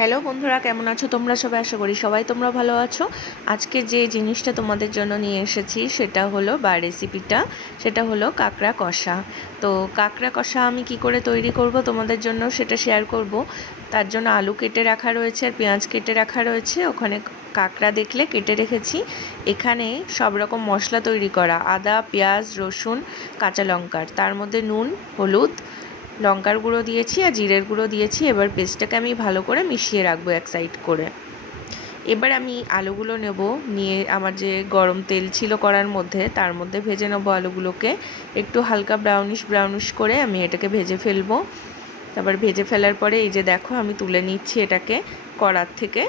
Hello বন্ধুরা, কেমন আছো তোমরা সবাই? আশা করি সবাই তোমরা ভালো আছো। আজকে যে জিনিসটা তোমাদের জন্য নিয়ে এসেছি সেটা হলো রেসিপিটা সেটা হলো কাঁকড়া কষা। তো কাঁকড়া কষা আমি কি করে তৈরি করব তোমাদের জন্য সেটা শেয়ার করব। তার জন্য আলু কেটে রাখা রয়েছে আর পেঁয়াজ কেটে রাখা রয়েছে। ওখানে কাঁকড়া দেখলে কেটে রেখেছি। এখানে সব রকম মশলা তৈরি করা, আদা, পেঁয়াজ, রসুন, কাঁচা লঙ্কার, তার মধ্যে নুন, হলুদ, লঙ্কার গুঁড়ো দিয়েছি আর জিরের গুঁড়ো দিয়েছি। এবার পেস্টটাকে আমি ভালো করে মিশিয়ে রাখবো এক সাইড করে। এবার আমি আলুগুলো নেব, নিয়ে আমার যে গরম তেল ছিল কড়ার মধ্যে তার মধ্যে ভেজে নেবো আলুগুলোকে। একটু হালকা ব্রাউনিশ করে আমি এটাকে ভেজে ফেলবো। তারপর ভেজে ফেলার পরে এই যে দেখো আমি তুলে নিচ্ছি এটাকে কড়ার থেকে।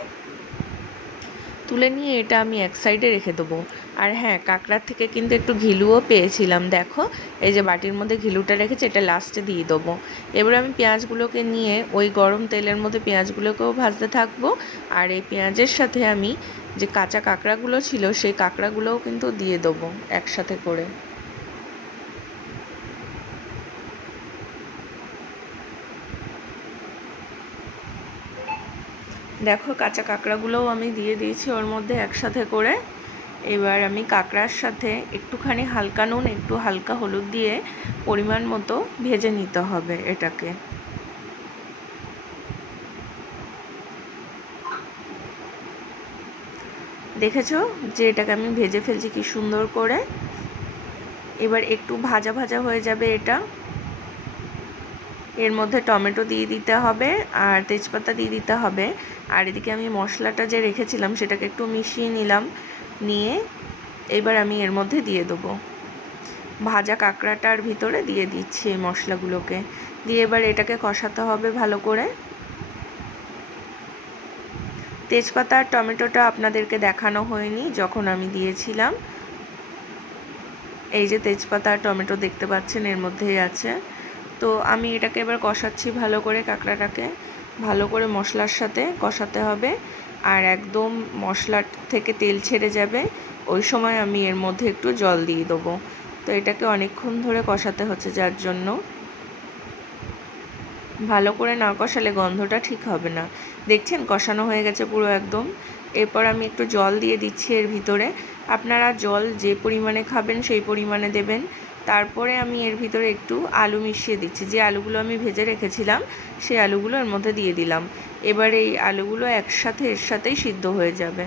তুলে নিয়ে এটা আমি এক সাইডে রেখে দেবো। আর হ্যাঁ, কাঁকড়ার থেকে কিন্তু একটু ঘিলুও পেয়েছিলাম, দেখো এই যে বাটির মধ্যে ঘিলুটা রেখেছি, এটা লাস্টে দিয়ে দেবো। এবার আমি পেঁয়াজগুলোকে নিয়ে ওই গরম তেলের মধ্যে পেঁয়াজগুলোকেও ভাজতে থাকবো। আর এই পেঁয়াজের সাথে আমি যে কাঁচা কাঁকড়াগুলো ছিল সেই কাঁকড়াগুলোও কিন্তু দিয়ে দেবো একসাথে করে। দেখো কাঁচা কাঁকড়াগুলোও আমি দিয়ে দিয়েছি ওর মধ্যে একসাথে করে। এবার আমি কাঁকড়ার সাথে একটুখানি হালকা নুন, একটু হালকা হলুদ দিয়ে পরিমাণ মতো ভেজে নিতে হবে এটাকে। দেখেছো যে এটাকে আমি ভেজে ফেলছি কি সুন্দর করে। এবার একটু ভাজা ভাজা হয়ে যাবে এটা। এর মধ্যে টমেটো দিয়ে দিতে হবে আর তেজপাতা দিয়ে দিতে হবে। আর এদিকে আমি মশলাটা যে রেখেছিলাম সেটাকে একটু মিশিয়ে নিলাম। নিয়ে এবার আমি এর মধ্যে দিয়ে দেবো, ভাজা কাঁকড়াটার ভিতরে দিয়ে দিচ্ছি এই মশলাগুলোকে। দিয়ে এবার এটাকে কষাতে হবে ভালো করে। তেজপাতা আর টমেটোটা আপনাদেরকে দেখানো হয়নি যখন আমি দিয়েছিলাম। এই যে তেজপাতা আর টমেটো দেখতে পাচ্ছেন এর মধ্যেই আছে। তো আমি এটাকে এবার কষাচ্ছি ভালো করে, কাঁকড়াটাকে ভালো করে মশলার সাথে কষাতে হবে। আর একদম মশলার থেকে তেল ছেড়ে যাবে ওই সময় আমি এর মধ্যে একটু জল দিয়ে দেবো। তো এটাকে অনেকক্ষণ ধরে কষাতে হচ্ছে, যার জন্য ভালো করে না কষালে গন্ধটা ঠিক হবে না। দেখছেন কষানো হয়ে গেছে পুরো একদম। এরপর আমি একটু জল দিয়ে দিচ্ছি এর ভিতরে। আপনারা জল যে পরিমাণে খাবেন সেই পরিমাণে দেবেন। তারপরে আমি এর ভিতরে একটু আলু মিশিয়ে দিচ্ছি, যে আলুগুলো আমি ভেজে রেখেছিলাম সেই আলুগুলো এর মধ্যে দিয়ে দিলাম। এবার এই আলুগুলো একসাথে এর সাথেই সিদ্ধ হয়ে যাবে।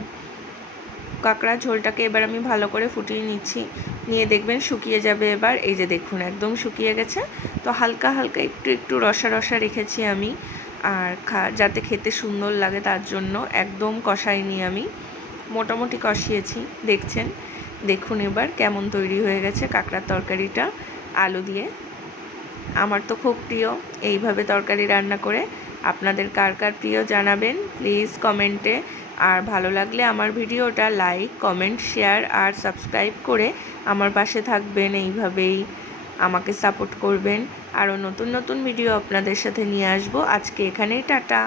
কাঁকড়ার ঝোলটাকে এবার আমি ভালো করে ফুটিয়ে নিচ্ছি, নিয়ে দেখবেন শুকিয়ে যাবে এবার। এই যে দেখুন একদম শুকিয়ে গেছে। তো হালকা হালকা একটু রসা রসা রেখেছি আমি, আর যাতে খেতে সুন্দর লাগে তার জন্য একদম কষাইনি আমি, মোটামুটি কষিয়েছি। দেখুন এবার কেমন তৈরি হয়ে গেছে কাঁকড়ার তরকারিটা আলু দিয়ে। আমার তো খুব প্রিয় এইভাবে তরকারি রান্না করে। আপনাদের কার কার প্রিয় জানাবেন প্লিজ কমেন্টে। আর ভালো লাগলে আমার ভিডিওটা লাইক, কমেন্ট, শেয়ার আর সাবস্ক্রাইব করে আমার পাশে থাকবেন। এইভাবেই আমাকে সাপোর্ট করবেন। আরও নতুন নতুন ভিডিও আপনাদের সাথে নিয়ে আসবো। আজকে এখানেই টাটা।